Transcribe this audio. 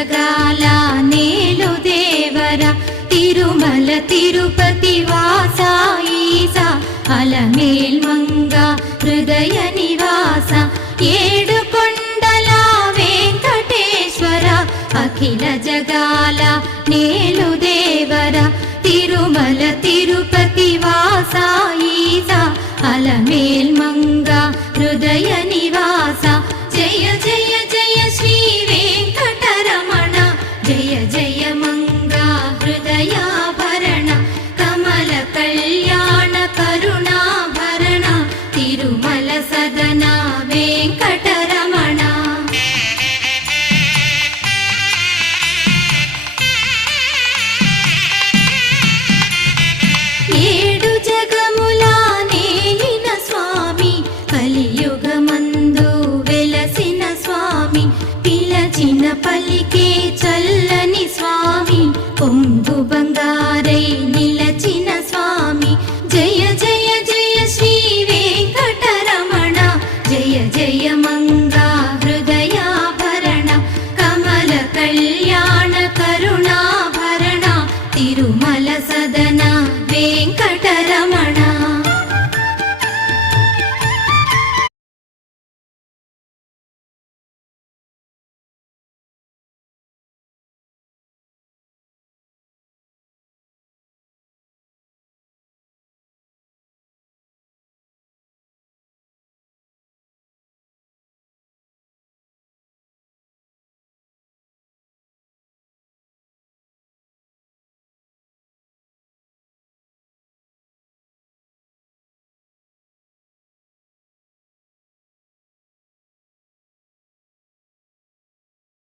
జగాల నేలు దేవర తిరుమల తిరుపతి వాస ఈసా అలమేల్ మంగ హృదయ నివాస ఏడు కొండల వెంకటేశ్వర అఖిల జగాల నేలు దేవర తిరుమల తిరుపతి వాస ఈసా అలమేల్ మంగ హృదయ నివాస